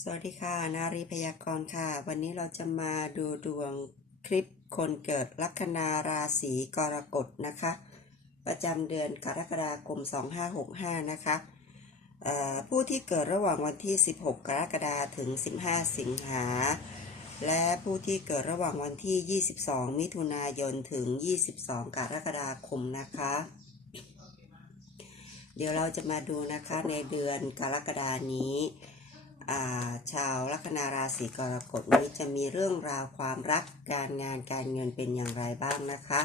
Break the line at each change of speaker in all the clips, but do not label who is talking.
สวัสดีค่ะ นารีพยากรณ์ค่ะ วันนี้เราจะมาดูดวงคลิปคนเกิดลัคนาราศีกรกฎนะคะ ประจำเดือนกรกฎาคม 2565 นะคะผู้ที่เกิดระหว่างวันที่ 16 กรกฎาคมถึง 15 สิงหา และผู้ที่เกิดระหว่างวันที่ 22 มิถุนายนถึง 22 กรกฎาคมนะคะ เดี๋ยวเราจะมาดูนะคะในเดือนกรกฎานี้ ชาวลัคนาราศีกรกฎนี้จะมีเรื่องราวความรักการงานการเงินเป็นอย่างไรบ้างนะคะ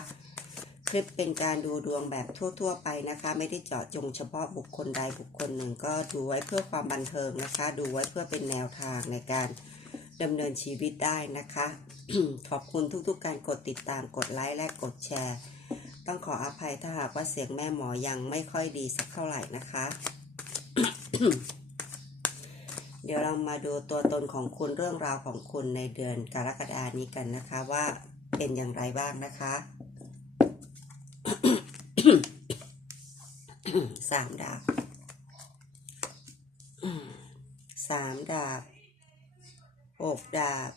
คลิปเป็นการดูดวงแบบทั่ว ๆ ไปนะคะ ไม่ได้เจาะจงเฉพาะบุคคลใดบุคคลหนึ่ง ก็ดูไว้เพื่อความบันเทิงนะคะ ดูไว้เพื่อเป็นแนวทางในการดำเนินชีวิตได้นะคะ ขอบคุณทุกๆ การกดติดตามกดไลค์และกดแชร์ ต้องขออภัยถ้าหากว่าเสียงแม่หมอยังไม่ค่อยดีสักเท่าไหร่นะคะ เดี๋ยวเรามาดูตัวตนของคุณเรื่องราวของคุณในเดือนกรกฎานี้กันนะคะว่าเป็นอย่างไรบ้างนะคะสามดาบสามดาบหกดาบ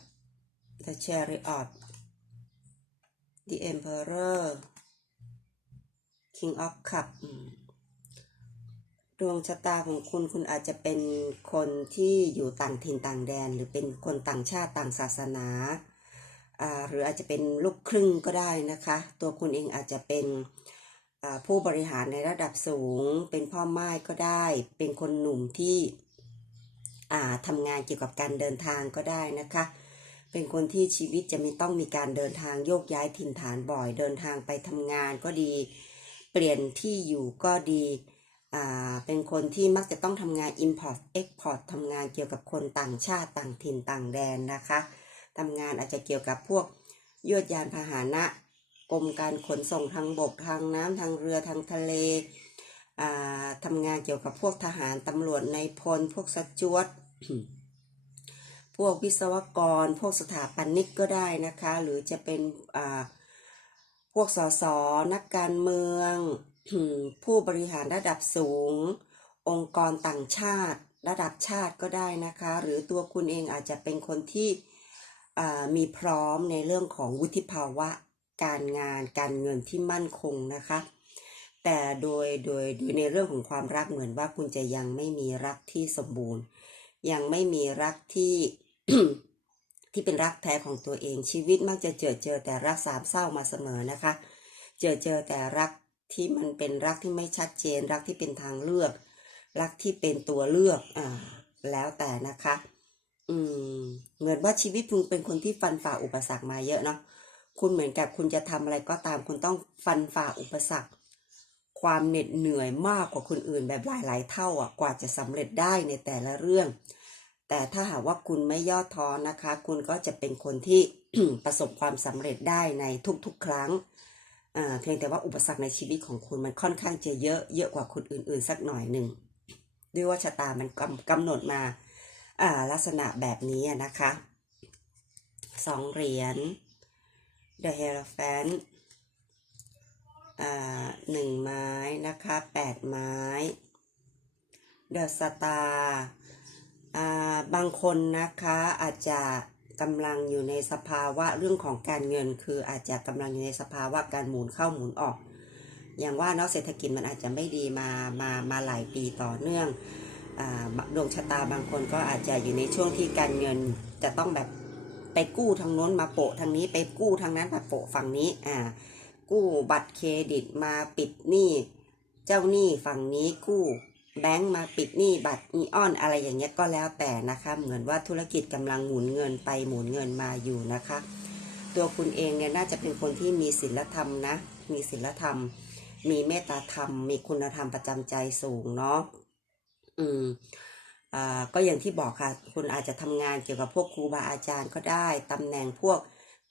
The Chariot The Emperor King of Cup อืม ดวงชะตาของคุณคุณอาจจะเป็นคนที่อยู่ต่างถิ่นต่างแดน หรือเป็นคนต่างชาติต่างศาสนาหรืออาจจะเป็นลูกครึ่งก็ได้นะคะ ตัวคุณเองอาจจะเป็นผู้บริหารในระดับสูง เป็นพ่อไม้ก็ได้ เป็นคนหนุ่มที่ทำงานเกี่ยวกับการเดินทางก็ได้นะคะ เป็นคนที่ชีวิตจะมีต้องมีการเดินทางโยกย้ายถิ่นฐานบ่อย เดินทางไปทำงานก็ดี เปลี่ยนที่อยู่ก็ดี เป็นคนที่มักจะต้องทำงาน Import Export ทำงานเกี่ยวกับคนต่างชาติต่างถิ่นต่างแดนนะคะทำงานอาจจะเกี่ยวกับพวกยวดยานพาหนะกรมการขนส่งทางบกทางน้ำทางเรือทางทะเลทำงานเกี่ยวกับพวกทหารตำรวจในพล พวกสจวตพวกวิศวกร พวกสถาปนิกก็ได้นะคะ หรือจะเป็นพวกสสนักการเมือง ผู้บริหารระดับสูง องค์กรต่างชาติ ระดับชาติก็ได้นะคะ หรือตัวคุณเองอาจจะเป็นคนที่มีพร้อมในเรื่องของวุฒิภาวะ การงานการเงินที่มั่นคงนะคะ แต่โดยโดยโดยในเรื่องของความรักเหมือนว่าคุณจะยังไม่มีรักที่สมบูรณ์ ยังไม่มีรักที่ที่เป็นรักแท้ของตัวเองชีวิตมักจะเจอเจอแต่รักสามเศร้ามาเสมอนะคะ เจอเจอแต่รัก ที่มันเป็นรักที่ไม่ชัดเจน รักที่เป็นทางเลือก รักที่เป็นตัวเลือกอ่าแล้วแต่นะคะ อืมเหมือนว่าชีวิตคุณเป็นคนที่ฟันฝ่าอุปสรรคมาเยอะเนาะคุณเหมือนกับคุณจะทำอะไรก็ตามคุณต้องฟันฝ่าอุปสรรค ความเหน็ดเหนื่อยมากกว่าคนอื่นแบบหลาย ๆ เท่าอะกว่าจะสำเร็จได้ในแต่ละเรื่อง แต่ถ้าหากว่าคุณไม่ย่อท้อนะคะ คุณก็จะเป็นคนที่ประสบความสำเร็จได้ในทุกๆ ครั้ง เพียงแต่ว่าอุปสรรคในชีวิตของคุณมันค่อนข้างจะเยอะเยอะกว่าคนอื่น ๆ สักหน่อยหนึ่งด้วยว่าชะตามันกำกำหนดมาลักษณะแบบนี้นะคะสองเหรียญ The Hierophant หนึ่งไม้นะคะแปดไม้ The Star บางคนนะคะอาจจะ กำลังอยู่ในสภาวะเรื่องของการเงิน คืออาจจะกำลังอยู่ในสภาวะการหมุนเข้าหมุนออก อย่างว่าเนาะเศรษฐกิจมันอาจจะไม่ดีมามามาหลายปีต่อเนื่องอดวงชะตาบางคนก็อาจจะอยู่ในช่วงที่การเงินจะต้องแบบไปกู้ทางโน้นมาโปะทางนี้ไปกู้ทางนั้นมาโปะฝั่งนี้อ่ากู้บัตรเครดิตมาปิดหนี้เจ้าหนี้ฝั่งนี้กู้ แบงก์มาปิดหนี้บัตรอีออนอะไรอย่างเงี้ยก็แล้วแต่นะคะเหมือนว่าธุรกิจกำลังหมุนเงินไปหมุนเงินมาอยู่นะคะ ตัวคุณเองเนี่ยน่าจะเป็นคนที่มีศีลธรรมนะมีศีลธรรม มีเมตตาธรรม มีคุณธรรมประจำใจสูงเนาะอืมอ่าก็อย่างที่บอกค่ะ คุณอาจจะทำงานเกี่ยวกับพวกครูบาอาจารย์ก็ได้ตำแหน่งพวก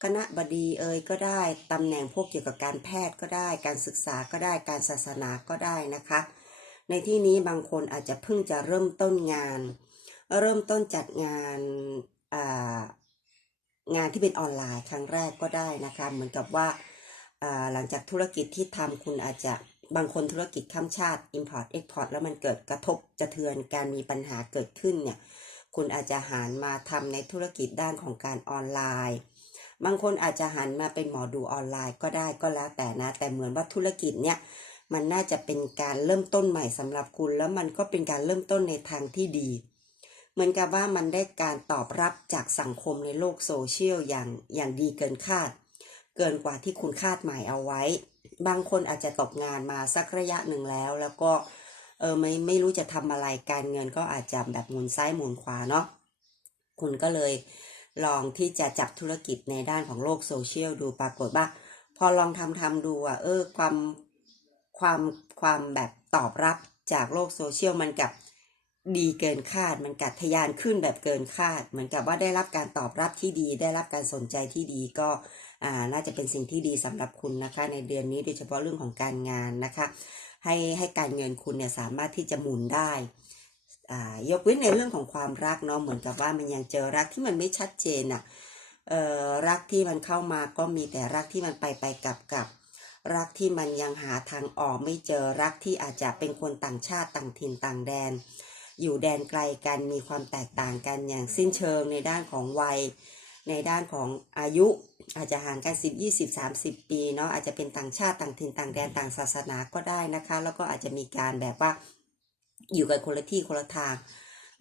คณะบดีเอ่ยก็ได้ตำแหน่งพวกเกี่ยวกับการแพทย์ก็ได้ การศึกษาก็ได้การศาสนาก็ได้นะคะ ในที่นี้บางคนอาจจะเพิ่งจะเริ่มต้นงาน เริ่มต้นจัดงานางานที่เป็นออนไลน์ครั้งแรกก็ได้นะคะเหมือนกับว่าาหลังจากธุรกิจที่ทำคุณอาจจะบางคนธุรกิจข้ามชาติ Import Export แล้วมันเกิดกระทบจะเทือนการมีปัญหาเกิดขึ้นเนี่ยคุณอาจจะหันมาทำในธุรกิจด้านของการออนไลน์ บางคนอาจจะหันมาเป็นหมอดูออนไลน์ก็ได้ก็แล้วแต่นะ แต่เหมือนว่าธุรกิจเนี่ย มันน่าจะเป็นการเริ่มต้นใหม่สำหรับคุณ แล้วมันก็เป็นการเริ่มต้นในทางที่ดี เหมือนกับว่ามันได้การตอบรับจากสังคมในโลกโซเชียลอย่างอย่างดีเกินคาด เกินกว่าที่คุณคาดหมายเอาไว้ บางคนอาจจะตกงานมาสักระยะหนึ่งแล้ว แล้วก็เออไม่ไม่รู้จะทำอะไรการเงินก็อาจจะแบบหมุนซ้ายหมุนขวาเนาะคุณก็เลยลองที่จะจับธุรกิจในด้านของโลกโซเชียลดูปรากฏว่า พอลองทำทำดูอะเออความ ความความแบบตอบรับจากโลกโซเชียลมันกับดีเกินคาด มันกัดทะยานขึ้นแบบเกินคาด เหมือนกับว่าได้รับการตอบรับที่ดี ได้รับการสนใจที่ดีก็อ่าน่าจะเป็นสิ่งที่ดีสำหรับคุณนะคะ ในเดือนนี้โดยเฉพาะเรื่องของการงานนะคะ ให้ให้การเงินคุณเนี่ยสามารถที่จะหมุนได้อ่ายกเว้นในเรื่องของความรักเนาะเหมือนกับว่ามันยังเจอรักที่มันไม่ชัดเจนอะ่ะเอ่อรักที่มันเข้ามาก็มีแต่รักที่มันไปไปกลับกับ รักที่มันยังหาทางออกไม่เจอรักที่อาจจะเป็นคนต่างชาติต่างถิ่นต่างแดน อยู่แดนไกลกันมีความแตกต่างกันอย่างสิ้นเชิงในด้านของวัย ในด้านของอายุอาจจะห่างกัน 10 20 30 ปีเนาะอาจจะเป็นต่างชาติต่างถิ่นต่างแดนต่างศาสนาก็ได้นะคะ แล้วก็อาจจะมีการแบบว่าอยู่กันคนละที่คนละทาง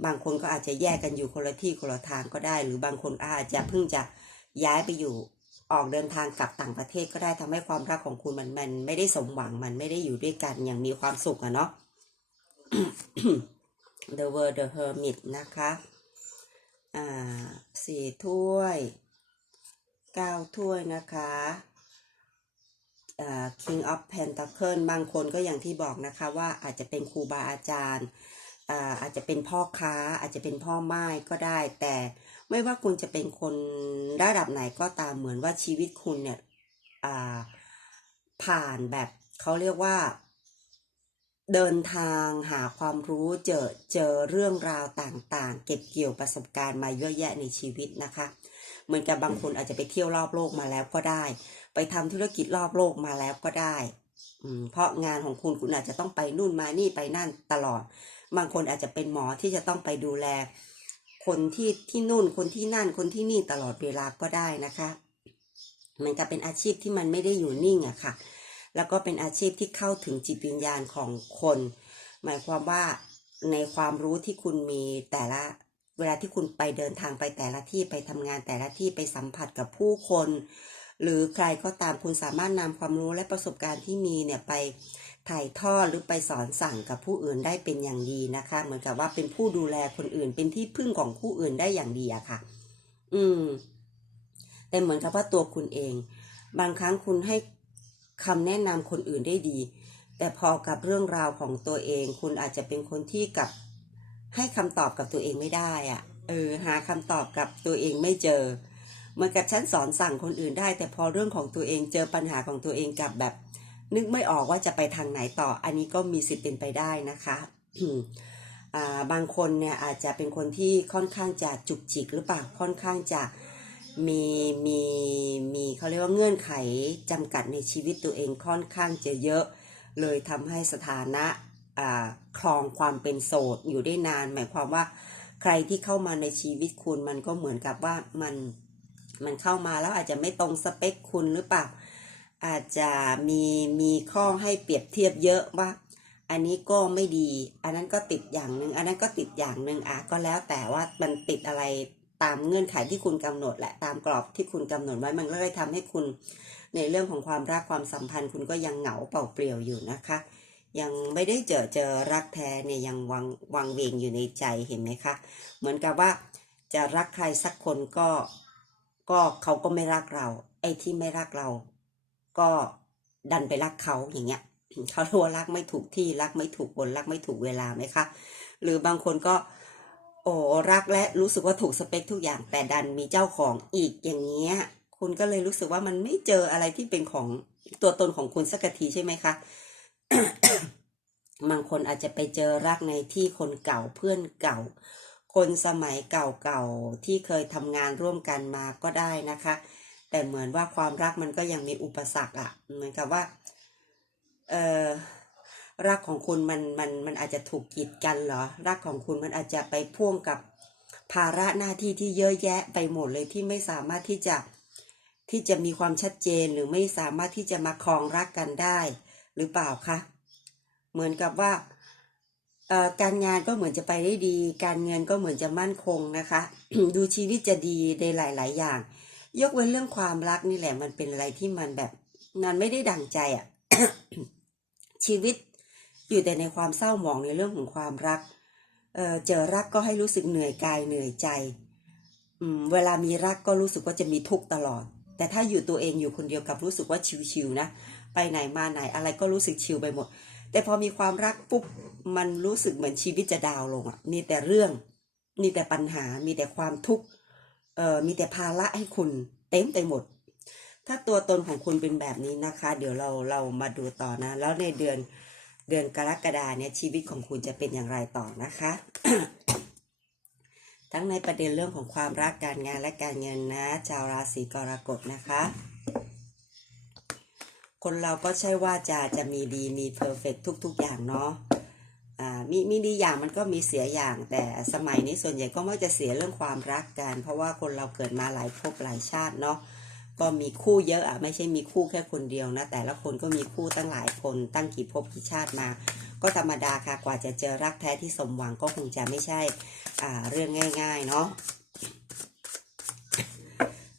บางคนก็อาจจะแยกกันอยู่คนละที่คนละทางก็ได้ หรือบางคนอาจจะเพิ่งจะย้ายไปอยู่ ออกเดินทางกลับต่างประเทศก็ได้ทำให้ความรักของคุณมันมันไม่ได้สมหวังมันไม่ได้อยู่ด้วยกันอย่างมีความสุขอะเนาะ The World The Hermit นะคะ อ่าสี่ถ้วยเก้าถ้วยนะคะอ่า King of Pentacle บางคนก็อย่างที่บอกนะคะว่าอาจจะเป็นครูบาอาจารย์ อาจจะเป็นพ่อค้าอาจจะเป็นพ่อไม้ก็ได้ แต่ไม่ว่าคุณจะเป็นคนระดับไหนก็ตามเหมือนว่าชีวิตคุณเนี่ยผ่านแบบเขาเรียกว่า เดินทางหาความรู้เจอเจอเรื่องราวต่างๆ เก็บเกี่ยวประสบการณ์มาเยอะแยะในชีวิตนะคะ เหมือนกับบางคนอาจจะไปเที่ยวรอบโลกมาแล้วก็ได้ ไปทำธุรกิจรอบโลกมาแล้วก็ได้เพราะงานของคุณคุณอาจจะต้องไปนู่นมานี่ไปนั่นตลอด บางคนอาจจะเป็นหมอที่จะต้องไปดูแล คนที่ที่นู่นคนที่นั่นคนที่นี่ตลอดเวลาก็ได้นะคะมือนกับเป็นอาชีพที่มันไม่ได้อยู่นิ่งอะค่ะ แล้วก็เป็นอาชีพที่เข้าถึงจิตวิญญาณของคน หมายความว่าในความรู้ที่คุณมีแต่ละเวลาที่คุณไปเดินทางไปแต่ละที่ไปทำงานแต่ละที่ไปสัมผัสกับผู้คน หรือใครก็ตามคุณสามารถนำความรู้และประสบการณ์ที่มีเนี่ยไป ถ่ายทอดหรือไปสอนสั่งกับผู้อื่นได้เป็นอย่างดีนะคะ เหมือนกับว่าเป็นผู้ดูแลคนอื่น เป็นที่พึ่งของผู้อื่นได้อย่างดีอะค่ะ อืม แต่เหมือนกับว่าตัวคุณเอง บางครั้งคุณให้คำแนะนำคนอื่นได้ดี แต่พอกับเรื่องราวของตัวเอง คุณอาจจะเป็นคนที่กับให้คำตอบกับตัวเองไม่ได้อะเออ หาคำตอบกับตัวเองไม่เจอ เหมือนกับฉันสอนสั่งคนอื่นได้ แต่พอเรื่องของตัวเองเจอปัญหาของตัวเองกับแบบ นึกไม่ออกว่าจะไปทางไหนต่อ อันนี้ก็มีสิทธิ์เป็นไปได้นะคะาบางคนเนี่ยอาจจะเป็นคนที่ค่อนข้างจะจุกจิกหรือเปล่าค่อนข้างจะมีมีมีเขาเรียกว่าเงื่อนไขจำกัดในชีวิตตัวเองค่อนข้างจะเยอะ เลยทำให้สถานะครองความเป็นโสดอยู่ได้นาน หมายความว่าใครที่เข้ามาในชีวิตคุณมันก็เหมือนกับว่ามันมันเข้ามาแล้วอาจจะไม่ตรงสเปคคุณหรือเปล่า อาจจะมีมีข้อให้เปรียบเทียบเยอะว่า อันนี้ก็ไม่ดี อันนั้นก็ติดอย่างหนึ่งอันนั้นก็ติดอย่างหนึ่งอะก็แล้วแต่ว่ามันติดอะไรตามเงื่อนไขที่คุณกำหนดแหละตามกรอบที่คุณกำหนดไว้มันก็เลยทำให้คุณในเรื่องของความรักความสัมพันธ์ คุณก็ยังเหงาเป่าเปลี่ยวอยู่นะคะ ยังไม่ได้เจอเจอรักแท้เนี่ยยังวังวังเวงอยู่ในใจเห็นไหมคะ เหมือนกับว่าจะรักใครสักคนก็ก็เขาก็ไม่รักเรา ไอ้ที่ไม่รักเรา ก็ดันไปรักเขาอย่างเงี้ยเขาเรียกว่ารักไม่ถูกที่รักไม่ถูกคนรักไม่ถูกเวลาไหมคะ หรือบางคนก็ โอ้รักและรู้สึกว่าถูกสเปคทุกอย่างแต่ดันมีเจ้าของอีกอย่างเงี้ยคุณก็เลยรู้สึกว่ามันไม่เจออะไรที่เป็นของตัวตนของคุณสักทีใช่ไหมคะบางคนอาจจะไปเจอรักในที่คนเก่าเพื่อนเก่า คนสมัยเก่าๆที่เคยทำงานร่วมกันมาก็ได้นะคะ แต่เหมือนว่าความรักมันก็ยังมีอุปสรรคอะเหมือนกับว่าเออรักของคุณมันมันมันอาจจะถูกกีดกันเหรอ รักของคุณมันอาจจะไปพ่วงกับภาระหน้าที่ที่เยอะแยะไปหมดเลยที่ไม่สามารถที่จะที่จะมีความชัดเจนหรือไม่สามารถที่จะมาครองรักกันได้หรือเปล่าคะเหมือนกับว่าเอ่อการงานก็เหมือนจะไปได้ดี การเงินก็เหมือนจะมั่นคงนะคะ ดูชีวิตจะดีในหลาย ๆ อย่าง ยกเว้นเรื่องความรักนี่แหละมันเป็นอะไรที่มันแบบมันไม่ได้ดังใจอะ่ะ ชีวิตอยู่แต่ในความเศร้าหมองในเรื่องของความรัก เออเจอรักก็ให้รู้สึกเหนื่อยกายเหนื่อยใจ อืม เวลามีรักก็รู้สึกว่าจะมีทุกข์ตลอด แต่ถ้าอยู่ตัวเองอยู่คนเดียวกับรู้สึกว่าชิวๆนะ ไปไหนมาไหนอะไรก็รู้สึกชิลไปหมด แต่พอมีความรักปุ๊บมันรู้สึกเหมือนชีวิตจะดาวลงอะ่ะ มีแต่เรื่อง มีแต่ปัญหา มีแต่ความทุกข์ เอ่อมีแต่ภาระให้คุณเต็มไปหมด ถ้าตัวตนของคุณเป็นแบบนี้นะคะ เดี๋ยวเราเรามาดูต่อนะ แล้วในเดือนเดือนกรกฎาเนี่ยชีวิตของคุณจะเป็นอย่างไรต่อนะคะ ทั้งในประเด็นเรื่องของความรักการงานและการเงินนะชาวราศีกรกฎนะคะคนเราก็ใช่ว่าจะจะมีดีมีเพอร์เฟกทุก ๆ อย่างเนาะ มีมีดีอย่างมันก็มีเสียอย่าง แต่สมัยนี้ส่วนใหญ่ก็มักจะเสียเรื่องความรักกัน เพราะว่าคนเราเกิดมาหลายภพหลายชาติเนาะก็มีคู่เยอะอะไม่ใช่มีคู่แค่คนเดียวนะ แต่ละคนก็มีคู่ตั้งหลายคนตั้งกี่ภพกี่ชาติมา ก็ธรรมดาค่ะกว่าจะเจอรักแท้ที่สมหวังก็คงจะไม่ใช่อ่าเรื่องง่าย ๆ เนาะ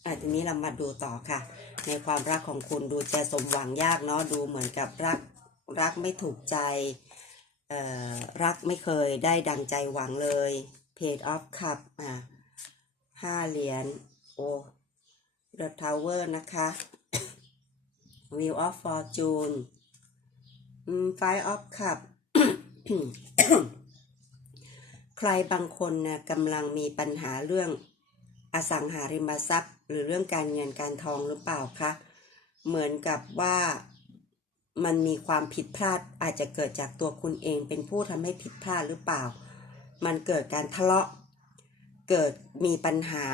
อะทีนี้เรามาดูต่อค่ะ ในความรักของคุณดูจะสมหวังยากเนาะดูเหมือนกับรักรักไม่ถูกใจ รักไม่เคยได้ดังใจหวังเลย Page of Cup อะห้าเหรียญ โอ้ The Tower นะคะ Wheel of Fortune อืม Five of Cup ใครบางคนนะกำลังมีปัญหาเรื่องอสังหาริมทรัพย์ หรือเรื่องการเงินการทองหรือเปล่าคะ เหมือนกับว่า มันมีความผิดพลาดอาจจะเกิดจากตัวคุณเองเป็นผู้ทำให้ผิดพลาดหรือเปล่า มันเกิดการทะเลาะ เกิดมีปัญหา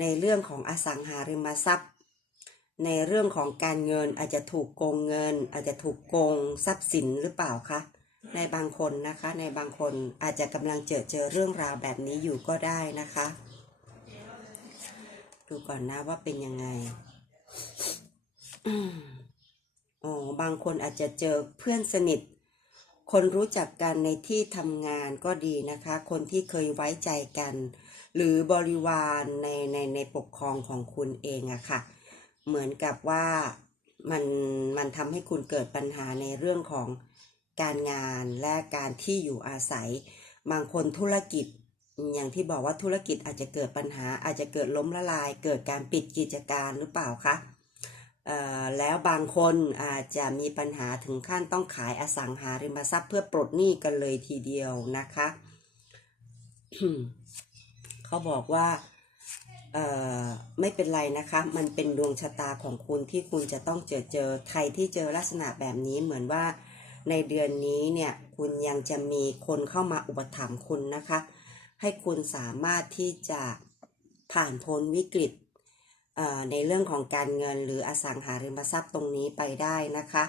ในเรื่องของอสังหาริมทรัพย์ ในเรื่องของการเงินอาจจะถูกโกงเงิน อาจจะถูกโกงทรัพย์สินหรือเปล่าคะในบางคนนะคะในบางคนอาจจะกำลังเจอเจอเรื่องราวแบบนี้อยู่ก็ได้นะคะ ดูก่อนนะว่าเป็นยังไง บางคนอาจจะเจอเพื่อนสนิท คนรู้จักกันในที่ทำงานก็ดีนะคะ คนที่เคยไว้ใจกัน หรือบริวารในในในปกครองของคุณเองอะค่ะ เหมือนกับว่ามันมันทำให้คุณเกิดปัญหาในเรื่องของการงานและการที่อยู่อาศัย บางคนธุรกิจ อย่างที่บอกว่าธุรกิจอาจจะเกิดปัญหาอาจจะเกิดล้มละลาย เกิดการปิดกิจการหรือเปล่าคะ แล้วบางคนอาจจะมีปัญหาถึงขั้นต้องขายอสังหาริมทรัพย์เพื่อปลดหนี้กันเลยทีเดียวนะคะเขาบอกว่าไม่เป็นไรนะคะ มันเป็นดวงชะตาของคุณที่คุณจะต้องเจอเจอใครที่เจอลักษณะแบบนี้เหมือนว่าในเดือนนี้เนี่ยคุณยังจะมีคนเข้ามาอุปถัมภ์คุณนะคะ ให้คุณสามารถที่จะผ่านพ้นวิกฤต ในเรื่องของการเงินหรืออสังหาริมทรัพย์ตรงนี้ไปได้นะคะ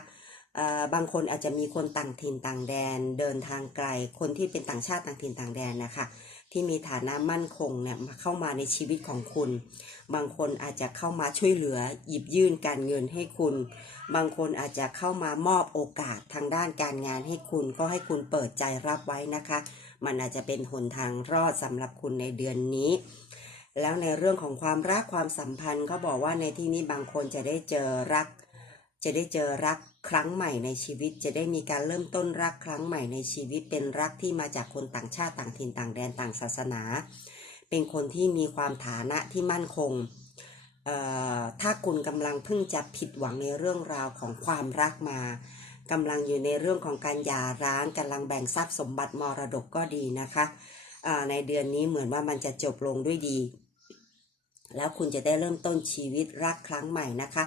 บางคนอาจจะมีคนต่างถิ่นต่างแดน เดินทางไกล คนที่เป็นต่างชาติต่างถิ่นต่างแดนนะคะที่มีฐานะมั่นคงเนี่ยมาเข้ามาในชีวิตของคุณ บางคนอาจจะเข้ามาช่วยเหลือหยิบยื่นการเงินให้คุณ บางคนอาจจะเข้ามามอบโอกาสทางด้านการงานให้คุณ ก็ให้คุณเปิดใจรับไว้นะคะ มันอาจจะเป็นหนทางรอดสำหรับคุณในเดือนนี้ แล้วในเรื่องของความรักความสัมพันธ์เขาบอกว่าในที่นี้บางคนจะได้เจอรัก จะได้เจอรักครั้งใหม่ในชีวิต จะได้มีการเริ่มต้นรักครั้งใหม่ในชีวิต เป็นรักที่มาจากคนต่างชาติต่างถิ่นต่างแดนต่างศาสนา เป็นคนที่มีความฐานะที่มั่นคงถ้าคุณกำลังเพิ่งจะผิดหวังในเรื่องราวของความรักมากำลังอยู่ในเรื่องของการหย่าร้างกำลังแบ่งทรัพย์สมบัติมรดกก็ดีนะคะในเดือนนี้เหมือนว่ามันจะจบลงด้วยดี แล้วคุณจะได้เริ่มต้นชีวิตรักครั้งใหม่นะคะ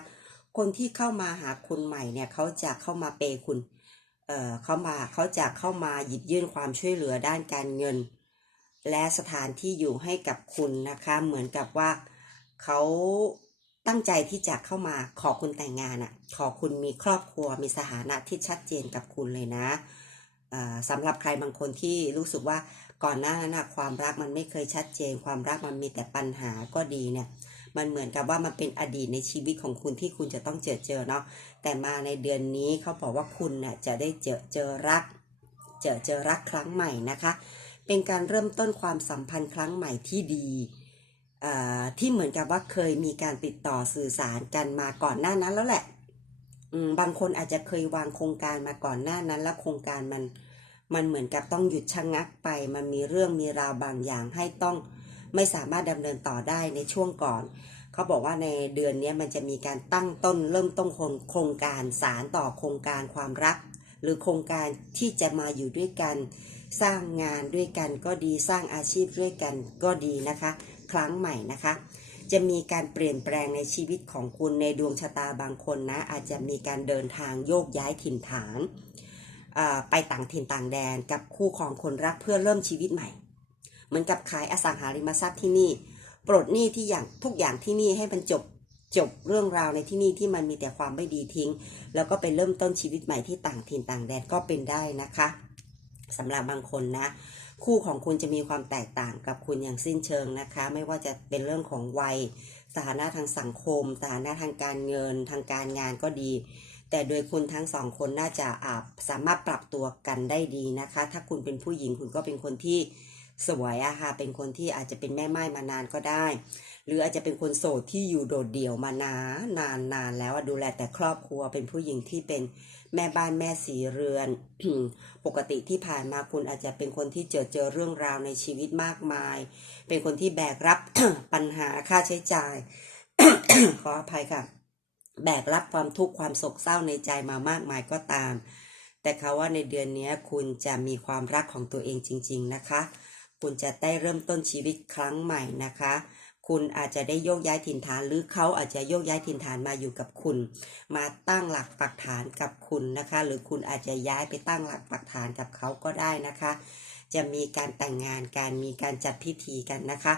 คนที่เข้ามาหาคุณใหม่เนี่ยเขาจะเข้ามาเปย์คุณ เอ่อเขามาเขาจะเข้ามาหยิบยื่นความช่วยเหลือด้านการเงิน และสถานที่อยู่ให้กับคุณนะคะ เหมือนกับว่าเขาตั้งใจที่จะเข้ามาขอคุณแต่งงานอะ่ะ ขอคุณมีครอบครัวมีสถานะที่ชัดเจนกับคุณเลยนะเอ่อสำหรับใครบางคนที่รู้สึกว่า ก่อนหน้านั้นนะความรักมันไม่เคยชัดเจน ความรักมันมีแต่ปัญหาก็ดีเนี่ย มันเหมือนกับว่ามันเป็นอดีตในชีวิตของคุณที่คุณจะต้องเจอเจอเนาะแต่มาในเดือนนี้เขาบอกว่าคุณน่ะจะได้เจอเจอรัก เจอเจอรักครั้งใหม่นะคะ เป็นการเริ่มต้นความสัมพันธ์ครั้งใหม่ที่ดีอ่าที่เหมือนกับว่าเคยมีการติดต่อสื่อสารกันมาก่อนหน้านั้นแล้วแหละบางคนอาจจะเคยวางโครงการมาก่อนหน้านั้น แล้วโครงการมัน มันเหมือนกับต้องหยุดชะงักไป มันมีเรื่องมีราวบางอย่างให้ต้องไม่สามารถดำเนินต่อได้ในช่วงก่อน เขาบอกว่าในเดือนนี้มันจะมีการตั้งต้นเริ่มต้นโครงการสารต่อโครงการความรัก หรือโครงการที่จะมาอยู่ด้วยกัน สร้างงานด้วยกันก็ดีสร้างอาชีพด้วยกันก็ดีนะคะ ครั้งใหม่นะคะ จะมีการเปลี่ยนแปลงในชีวิตของคุณในดวงชะตาบางคนนะ อาจจะมีการเดินทางโยกย้ายถิ่นฐาน ไปต่างถิ่นต่างแดนกับคู่ของคนรักเพื่อเริ่มชีวิตใหม่ เหมือนกับขายอสังหาริมทรัพย์ที่นี่ ปลดหนี้ที่อย่างทุกอย่างที่นี่ให้มันจบจบเรื่องราวในที่นี่ที่มันมีแต่ความไม่ดีทิ้ง แล้วก็ไปเริ่มต้นชีวิตใหม่ที่ต่างถิ่นต่างแดนก็เป็นได้นะคะสำหรับบางคนนะ คู่ของคุณจะมีความแตกต่างกับคุณอย่างสิ้นเชิงนะคะ ไม่ว่าจะเป็นเรื่องของวัยสถานะทางสังคมสถานะทางการเงินทางการงานก็ดี แต่โดยคุณทั้งสองคนน่าจะอาสามารถปรับตัวกันได้ดีนะคะ ถ้าคุณเป็นผู้หญิงคุณก็เป็นคนที่สวยอะค่ะ เป็นคนที่อาจจะเป็นแม่ไม้มานานก็ได้ หรืออาจจะเป็นคนโสดที่อยู่โดดเดี่ยวมานานนานนานแล้วดูแลแต่ครอบครัวเป็นผู้หญิงที่เป็นแม่บ้านแม่สีเรือน ปกติที่ผ่านมาคุณอาจจะเป็นคนที่เจอเจอเรื่องราวในชีวิตมากมาย เป็นคนที่แบกรับปัญหาค่าใช้จ่าย ขออภัยค่ะ แบกรับความทุกข์ความโศกเศร้าในใจมามากมายก็ตาม แต่เขาว่าในเดือนนี้คุณจะมีความรักของตัวเองจริง ๆนะคะ คุณจะได้เริ่มต้นชีวิตครั้งใหม่นะคะ คุณอาจจะได้โยกย้ายถิ่นฐานหรือเขาอาจจะโยกย้ายถิ่นฐานมาอยู่กับคุณ มาตั้งหลักปักฐานกับคุณนะคะ หรือคุณอาจจะย้ายไปตั้งหลักปักฐานกับเขาก็ได้นะคะ จะมีการแต่งงานการมีการจัดพิธีกันนะคะ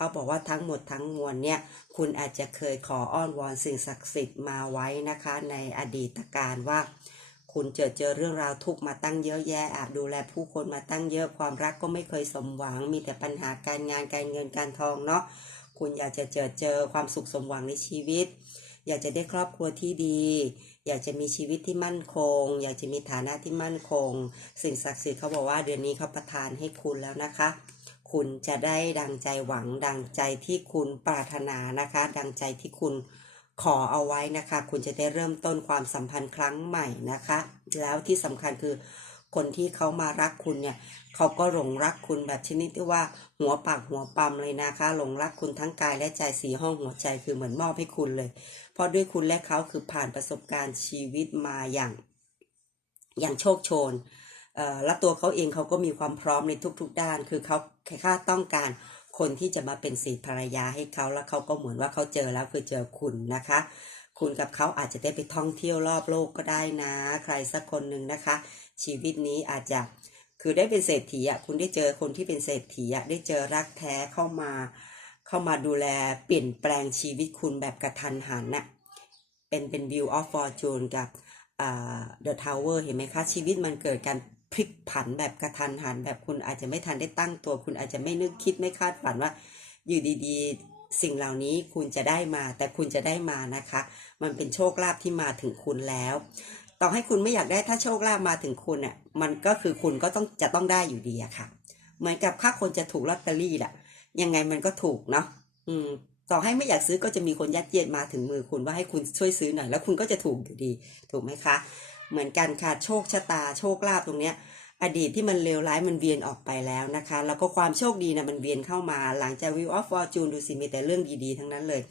เขาบอกว่าทั้งหมดทั้งมวลเนี่ย คุณอาจจะเคยขออ้อนวอนสิ่งศักดิ์สิทธิ์มาไว้นะคะ ในอดีตการว่า คุณเจอเจอเรื่องราวทุกมาตั้งเยอะแยะอาจดูแลผู้คนมาตั้งเยอะความรักก็ไม่เคยสมหวัง มีแต่ปัญหาการงานการเงินการทองเนาะคุณอยากจะเจอเจอความสุขสมหวังในชีวิต อยากจะได้ครอบครัวที่ดี อยากจะมีชีวิตที่มั่นคง อยากจะมีฐานะที่มั่นคง สิ่งศักดิ์สิทธิ์เขาบอกว่าเดือนนี้เขาประทานให้คุณแล้วนะคะ คุณจะได้ดังใจหวังดังใจที่คุณปรารถนานะคะ ดังใจที่คุณขอเอาไว้นะคะ คุณจะได้เริ่มต้นความสัมพันธ์ครั้งใหม่นะคะ แล้วที่สำคัญคือคนที่เขามารักคุณเนี่ยเขาก็หลงรักคุณแบบชนิดที่ว่าหัวปากหัวปั๊มเลยนะคะหลงรักคุณทั้งกายและใจสีห้องหัวใจคือเหมือนมอบให้คุณเลย เพราะด้วยคุณและเขาคือผ่านประสบการณ์ชีวิตมาอย่าง อย่างโชคโชน แล้วตัวเขาเองเขาก็มีความพร้อมในทุก ๆ ด้าน คือเขาแค่ต้องการคนที่จะมาเป็นสีภรรยาให้เขาแล้วเขาก็เหมือนว่าเขาเจอแล้วคือเจอคุณนะคะ คุณกับเขาอาจจะได้ไปท่องเที่ยวรอบโลกก็ได้นะ ใครสักคนหนึ่งนะคะ ชีวิตนี้อาจจะคือได้เป็นเศรษฐีอะคุณได้เจอคนที่เป็นเศรษฐีอะได้เจอรักแท้เข้ามา เข้ามาดูแลเปลี่ยนแปลงชีวิตคุณแบบกระทันหันน่ะเป็นเป็น view of fortune กับ the tower เห็นไหมคะ ชีวิตมันเกิดการ พลิกผันแบบกระทันหันแบบคุณอาจจะไม่ทันได้ตั้งตัว คุณอาจจะไม่นึกคิดไม่คาดฝันว่า อยู่ดีๆ สิ่งเหล่านี้คุณจะได้มา แต่คุณจะได้มานะคะ มันเป็นโชคลาภที่มาถึงคุณแล้ว ต่อให้คุณไม่อยากได้ถ้าโชคลาภมาถึงคุณอะมันก็คือคุณก็ต้องจะต้องได้อยู่ดีอะค่ะ เหมือนกับค่าคนจะถูกลอตเตอรี่แหละยังไงมันก็ถูกเนาะอืมต่อให้ไม่อยากซื้อก็จะมีคนยัดเยียดมาถึงมือคุณว่าให้คุณช่วยซื้อหน่อยแล้วคุณก็จะถูกอยู่ดี ถูกไหมคะ เหมือนกันค่ะโชคชะตาโชคลาภตรงเนี้ยอดีตที่มันเลวร้ายมันเวียนออกไปแล้วนะคะ แล้วก็ความโชคดีนะมันเวียนเข้ามาหลังจาก View of Fortune ดูสิมีแต่เรื่องดีๆทั้งนั้นเลย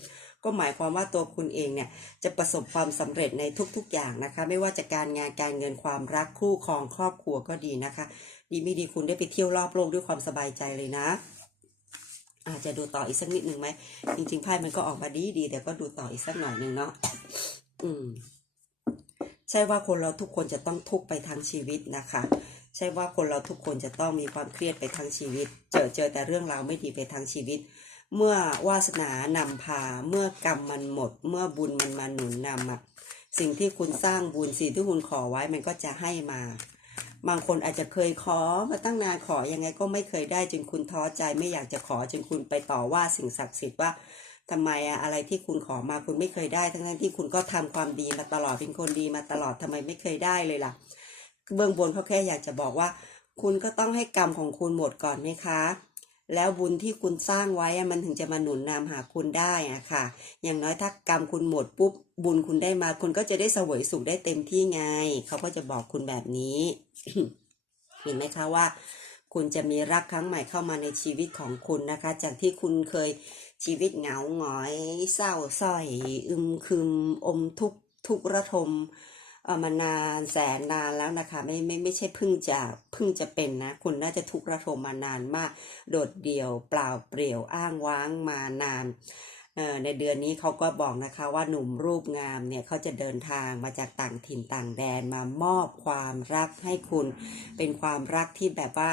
ก็หมายความว่าตัวคุณเองเนี่ยจะประสบความสำเร็จในทุกๆอย่างนะคะ ไม่ว่าจะการงานการเงินความรักคู่ครองครอบครัวก็ดีนะคะ ดีไม่ดีคุณได้ไปเที่ยวรอบโลกด้วยความสบายใจเลยนะ อาจจะดูต่ออีกสักนิดหนึ่งไหมจริงๆไพ่มันก็ออกมาดีดีๆแต่ก็ดูต่ออีกสักหน่อยหนึ่งเนาะอืม ใช่ว่าคนเราทุกคนจะต้องทุกข์ไปทั้งชีวิตนะคะ ใช่ว่าคนเราทุกคนจะต้องมีความเครียดไปทั้งชีวิต เจอเจอแต่เรื่องราวไม่ดีไปทั้งชีวิต เมื่อวาสนานำพา เมื่อกรรมมันหมด เมื่อบุญมันมาหนุนนำอะสิ่งที่คุณสร้างบุญสิ่งที่คุณขอไว้มันก็จะให้มา บางคนอาจจะเคยขอมาตั้งนานขอยังไงก็ไม่เคยได้จนคุณท้อใจไม่อยากจะขอจนคุณไปต่อว่าสิ่งศักดิ์สิทธิ์ว่า ทำไมอะอะไรที่คุณขอมาคุณไม่เคยได้ ทั้งนั้นที่คุณก็ทำความดีมาตลอดเป็นคนดีมาตลอดทำไมไม่เคยได้เลยล่ะ เบื้องบนเขาแค่อยากจะบอกว่า คุณก็ต้องให้กรรมของคุณหมดก่อนไหมคะ แล้วบุญที่คุณสร้างไว้มันถึงจะมาหนุนนำหาคุณได้อะค่ะ อย่างน้อยถ้ากรรมคุณหมดปุ๊บบุญคุณได้มา คุณก็จะได้เสวยสุขได้เต็มที่ไง เขาก็จะบอกคุณแบบนี้ เห็นไหมคะว่า คุณจะมีรักครั้งใหม่เข้ามาในชีวิตของคุณนะคะ จากที่คุณเคย ชีวิตเหงาหงอย เศร้าสร้อย อึมครึม อมทุกทุกระทมมานานแสนนานแล้วนะคะ ไม่ไม่ไม่ใช่เพิ่งจะเพิ่งจะเป็นนะ คุณน่าจะทุกระทมมานานมาก โดดเดี่ยวเปล่าเปลี่ยวอ้างว้างมานานในเดือนนี้เขาก็บอกนะคะว่าหนุ่มรูปงามเนี่ยเขาจะเดินทางมาจากต่างถิ่นต่างแดนมามอบความรักให้คุณ เป็นความรักที่แบบว่า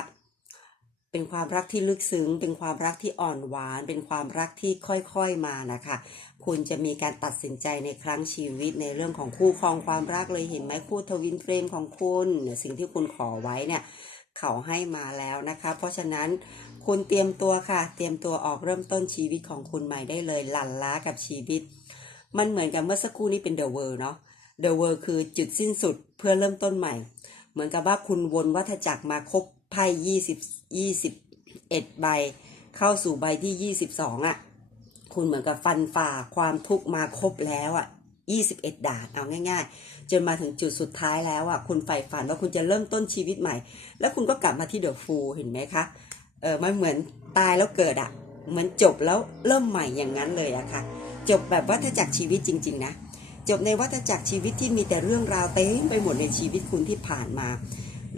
เป็นความรักที่ลึกซึ้ง เป็นความรักที่อ่อนหวาน เป็นความรักที่ค่อยๆมานะคะ คุณจะมีการตัดสินใจในครั้งชีวิตในเรื่องของคู่ครองความรักเลยเห็นไหมคู่ทวินเฟรมของคุณ สิ่งที่คุณขอไว้เนี่ยเขาให้มาแล้วนะคะ เพราะฉะนั้นคุณเตรียมตัวค่ะ เตรียมตัวออกเริ่มต้นชีวิตของคุณใหม่ได้เลยหลั่นล้ากับชีวิต มันเหมือนกับเมื่อสักครู่นี้เป็นเดอะเวิร์เนาะเดอะเวิร์คือจุดสิ้นสุดเพื่อเริ่มต้นใหม่ เหมือนกับว่าคุณวนวัฏจักรมาครบไพ่ยี่สิบ ยี่สิบเอ็ดใบ เข้าสู่ใบที่ยี่สิบสองอะ คุณเหมือนกับฟันฝ่าความทุกข์มาครบแล้วอะยี่สิบเอ็ดด่านเอาง่าย ๆ จนมาถึงจุดสุดท้ายแล้วอะคุณใฝ่ฝันว่าคุณจะเริ่มต้นชีวิตใหม่ แล้วคุณก็กลับมาที่เดอะฟูเห็นไหมคะเออมันเหมือนตายแล้วเกิดอะเหมือนจบแล้วเริ่มใหม่อย่างนั้นเลยอะค่ะ จบแบบวัฏจักรชีวิตจริง ๆ นะ จบในวัฏจักรชีวิตที่มีแต่เรื่องราวเต็มไปหมดในชีวิตคุณที่ผ่านมา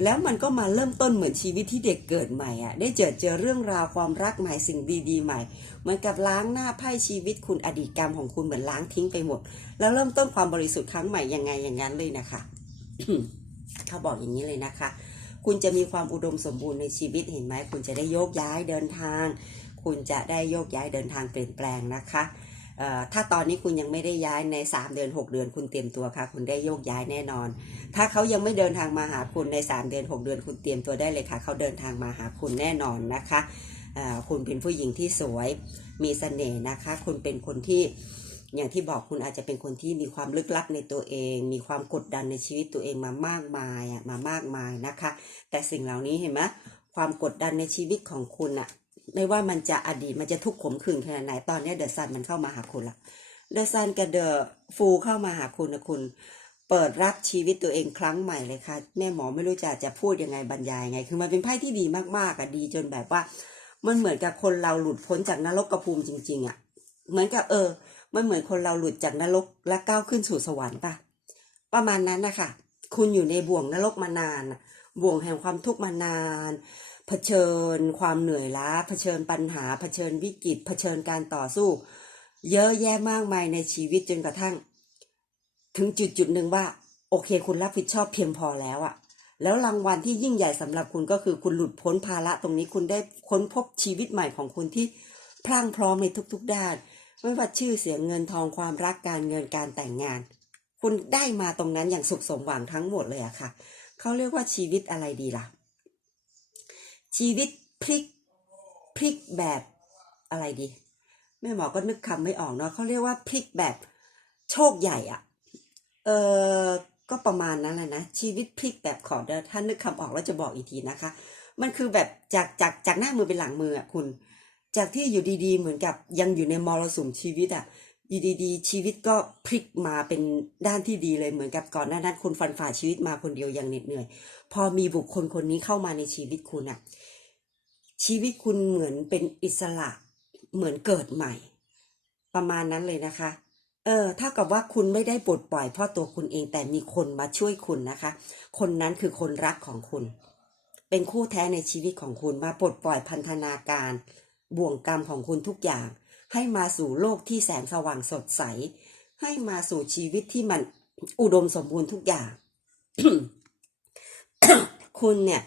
แล้วมันก็มาเริ่มต้นเหมือนชีวิตที่เด็กเกิดใหม่อะ ได้เจอเจอเรื่องราวความรักใหม่สิ่งดีๆใหม่ เหมือนกับล้างหน้าไพ่ชีวิตคุณอดีตกรรมของคุณเหมือนล้างทิ้งไปหมด แล้วเริ่มต้นความบริสุทธิ์ครั้งใหม่ยังไงอย่างนั้นเลยนะคะเขาบอกอย่างนี้เลยนะคะ คุณจะมีความอุดมสมบูรณ์ในชีวิตเห็นไหมคุณจะได้โยกย้ายเดินทาง คุณจะได้โยกย้ายเดินทางเปลี่ยนแปลงนะคะ ถ้าตอนนี้คุณยังไม่ได้ย้ายใน 3 เดือน 6 เดือนคุณเตรียมตัวค่ะ คุณได้โยกย้ายแน่นอน ถ้าเขายังไม่เดินทางมาหาคุณใน 3 เดือน 6 เดือนคุณเตรียมตัวได้เลยค่ะ เขาเดินทางมาหาคุณแน่นอนนะคะคุณเป็นผู้หญิงที่สวยมีเสน่ห์นะคะ คุณเป็นคนที่อย่างที่บอกคุณอาจจะเป็นคนที่มีความลึกลับในตัวเอง มีความกดดันในชีวิตตัวเองมามากมายอะมามากมายนะคะ แต่สิ่งเหล่านี้เห็นไหมความกดดันในชีวิตของคุณอะ ไม่ว่ามันจะอดีตมันจะทุกข์ขมขื่นขนาดไหนตอนนี้เดอะซันมันเข้ามาหาคุณละเดอะซันกับเดอะฟูเข้ามาหาคุณนะคุณ เปิดรับชีวิตตัวเองครั้งใหม่เลยค่ะ แม่หมอไม่รู้จะจะพูดยังไงบรรยายยังไง คือมันเป็นไพ่ที่ดีมากๆอะดีจนแบบว่า มันเหมือนกับคนเราหลุดพ้นจากนรกกระภูมิจริง ๆ อะ เหมือนกับเออ มันเหมือนคนเราหลุดจากนรกและก้าวขึ้นสู่สวรรค์ป่ะประมาณนั้นนะคะคุณอยู่ในบ่วงนรกมานานบ่วงแห่งความทุกข์มานาน เผชิญความเหนื่อยล้า เผชิญปัญหา เผชิญวิกฤต เผชิญการต่อสู้ เยอะแยะมากมายในชีวิตจนกระทั่ง ถึงจุดจุดหนึ่งว่า โอเค คุณรับผิดชอบเพียงพอแล้วอะแล้วรางวัลที่ยิ่งใหญ่สำหรับคุณก็คือคุณหลุดพ้นภาระตรงนี้คุณได้ค้นพบชีวิตใหม่ของคุณที่พรั่งพร้อมในทุกๆด้าน ไม่ว่าชื่อเสียงเงินทองความรักการเงินการแต่งงาน คุณได้มาตรงนั้นอย่างสุขสมหวังทั้งหมดเลยอะค่ะ เขาเรียกว่าชีวิตอะไรดีล่ะ ชีวิตพลิกพลิกแบบอะไรดี แม่หมอก็นึกคำไม่ออกเนาะเขาเรียกว่าพลิกแบบโชคใหญ่อะเออก็ประมาณนั้นแหละนะ ชีวิตพลิกแบบขอเดี๋ยวถ้านึกคำออกแล้วจะบอกอีกทีนะคะ มันคือแบบจากจากจากหน้ามือเป็นหลังมืออะคุณ จากที่อยู่ดีๆ เหมือนกับยังอยู่ในมรสุมชีวิตอะ อยู่ดีๆ ชีวิตก็พลิกมาเป็นด้านที่ดีเลยเหมือนกับก่อนหน้านั้นคุณฟันฝ่าชีวิตมาคนเดียวยังเหน็ดเหนื่อย พอมีบุคคลคนนี้เข้ามาในชีวิตคุณอะชีวิตคุณเหมือนเป็นอิสระเหมือนเกิดใหม่ ประมาณนั้นเลยนะคะ เออเท่ากับว่าคุณไม่ได้ปลดปล่อยเพ่อตัวคุณเองแต่มีคนมาช่วยคุณนะคะ คนนั้นคือคนรักของคุณ เป็นคู่แท้ในชีวิตของคุณมาปลดปล่อยพันธนาการบ่วงกรรมของคุณทุกอย่าง ให้มาสู่โลกที่แสงสว่างสดใส ให้มาสู่ชีวิตที่มันอุดมสมบูรณ์ทุกอย่าง คุณเนี่ย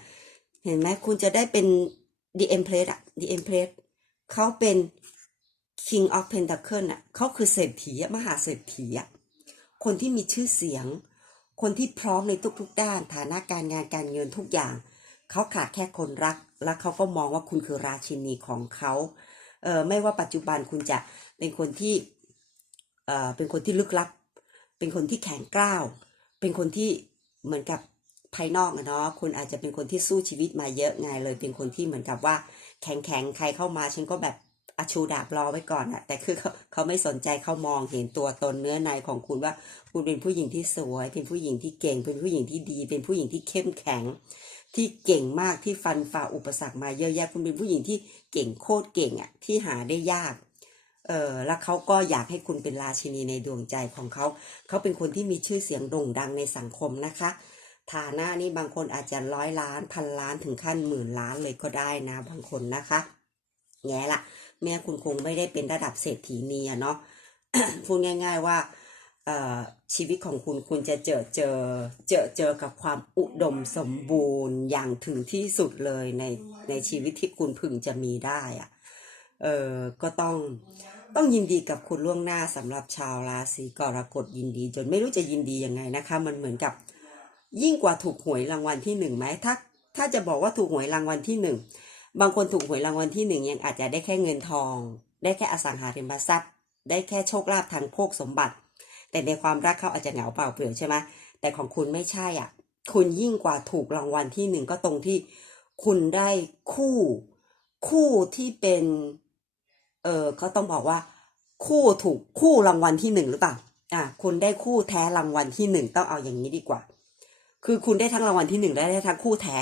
เห็นไหมคุณจะได้เป็น The Empress อะ The Empress เขาเป็น King of Pentacle อะเขาคือเศรษฐีมหาเศรษฐีอะคนที่มีชื่อเสียง คนที่พร้อมในทุกๆด้าน ฐานะการงานการเงินทุกอย่าง เขาขาดแค่คนรัก และเขาก็มองว่าคุณคือราชินีของเขา เออไม่ว่าปัจจุบันคุณจะเป็นคนที่เออเป็นคนที่ลึกลับ เป็นคนที่แข็งกร้าว เป็นคนที่เหมือนกับภายนอกอะเนาะคุณอาจจะเป็นคนที่สู้ชีวิตมาเยอะไงเลย เป็นคนที่เหมือนกับว่า แข็งแข็งใครเข้ามาฉันก็แบบอาชูดาบรอไว้ก่อนอะแต่คือเขาเขาไม่สนใจเขามองเห็นตัวตนเนื้อในของคุณว่า คุณเป็นผู้หญิงที่สวย เป็นผู้หญิงที่เก่ง เป็นผู้หญิงที่ดี เป็นผู้หญิงที่เข้มแข็ง ที่เก่งมากที่ฟันฝ่าอุปสรรคมาเยอะแยะคุณเป็นผู้หญิงที่เก่งโคตรเก่งอะที่หาได้ยากเออแล้วเขาก็อยากให้คุณเป็นราชินีในดวงใจของเขา เขาเป็นคนที่มีชื่อเสียงโด่งดังในสังคมนะคะ ฐานะนี่บางคนอาจจะร้อยล้านพันล้านถึงขั้นหมื่นล้านเลยก็ได้นะ บางคนนะคะ แง่ละ แม่คุณคงไม่ได้เป็นระดับเศรษฐีนีอะเนาะพูดง่าย ๆว่า ชีวิตของคุณคุณจะเจอเจอเจอเจอกับความอุดมสมบูรณ์อย่างถึงที่สุดเลยในในชีวิตที่คุณพึงจะมีได้อะเออก็ต้องต้องยินดีกับคุณล่วงหน้าสำหรับชาวราศีกรกฎยินดี จนไม่รู้จะยินดียังไงนะคะ มันเหมือนกับยิ่งกว่าถูกหวยรางวัลที่หนึ่งไหมถ้าถ้าจะบอกว่าถูกหวยรางวัลที่หนึ่งบางคนถูกหวยรางวัลที่หนึ่งยังอาจจะได้แค่เงินทอง ได้แค่อสังหาริมทรัพย์ ได้แค่โชคลาภทางโภคสมบัติ แต่ในความรักเขาอาจจะเหงาเปล่าเปลี่ยวใช่ไหมแต่ของคุณไม่ใช่อะ คุณยิ่งกว่าถูกรางวัลที่หนึ่งก็ตรงที่คุณได้คู่ คู่ที่เป็น เออเขาต้องบอกว่า คู่ถูกคู่รางวัลที่หนึ่งหรือเปล่าอะคุณได้คู่แท้รางวัลที่หนึ่งต้องเอาอย่างนี้ดีกว่า คือคุณได้ทั้งรางวัลที่หนึ่งและได้ทั้งคู่แท้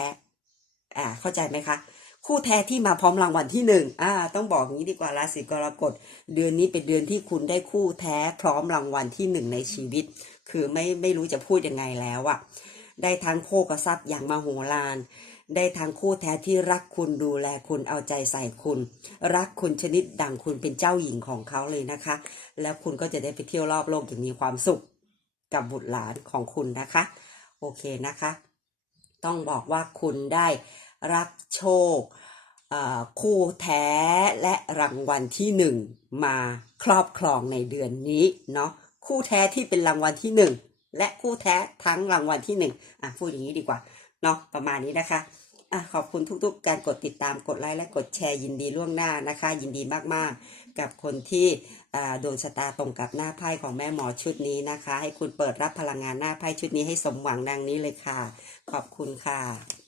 อ่า เข้าใจไหมคะ คู่แท้ที่มาพร้อมรางวัลที่หนึ่งอ่า ต้องบอกอย่างนี้ดีกว่าราศีกรกฎเดือนนี้เป็นเดือนที่คุณได้คู่แท้พร้อมรางวัลที่หนึ่งในชีวิต คือไม่ไม่รู้จะพูดยังไงแล้วอะได้ทั้งโภกทรัพย์อย่างมาโหฬารได้ทั้งคู่แท้ที่รักคุณดูแลคุณเอาใจใส่คุณ รักคุณชนิดดังคุณเป็นเจ้าหญิงของเขาเลยนะคะ แล้วคุณก็จะได้ไปเที่ยวรอบโลกอย่างมีความสุขกับบุตรหลานของคุณนะคะ โอเคนะคะ ต้องบอกว่าคุณได้ รับโชคคู่แท้และรางวัลที่หนึ่งมาครอบครองในเดือนนี้เนาะคู่แท้ที่เป็นรางวัลที่หนึ่งและคู่แท้ทั้งรางวัลที่หนึ่งอะพูดอย่างนี้ดีกว่าเนาะประมาณนี้นะคะอะขอบคุณทุกๆ การกดติดตามกดไลค์และกดแชร์ยินดีล่วงหน้านะคะ ยินดีมากๆ กับคนที่อ่าดวงชะตาตรงกับหน้าไพ่ของแม่หมอชุดนี้นะคะ ให้คุณเปิดรับพลังงานหน้าไพ่ชุดนี้ให้สมหวังดังนี้เลยค่ะ ขอบคุณค่ะ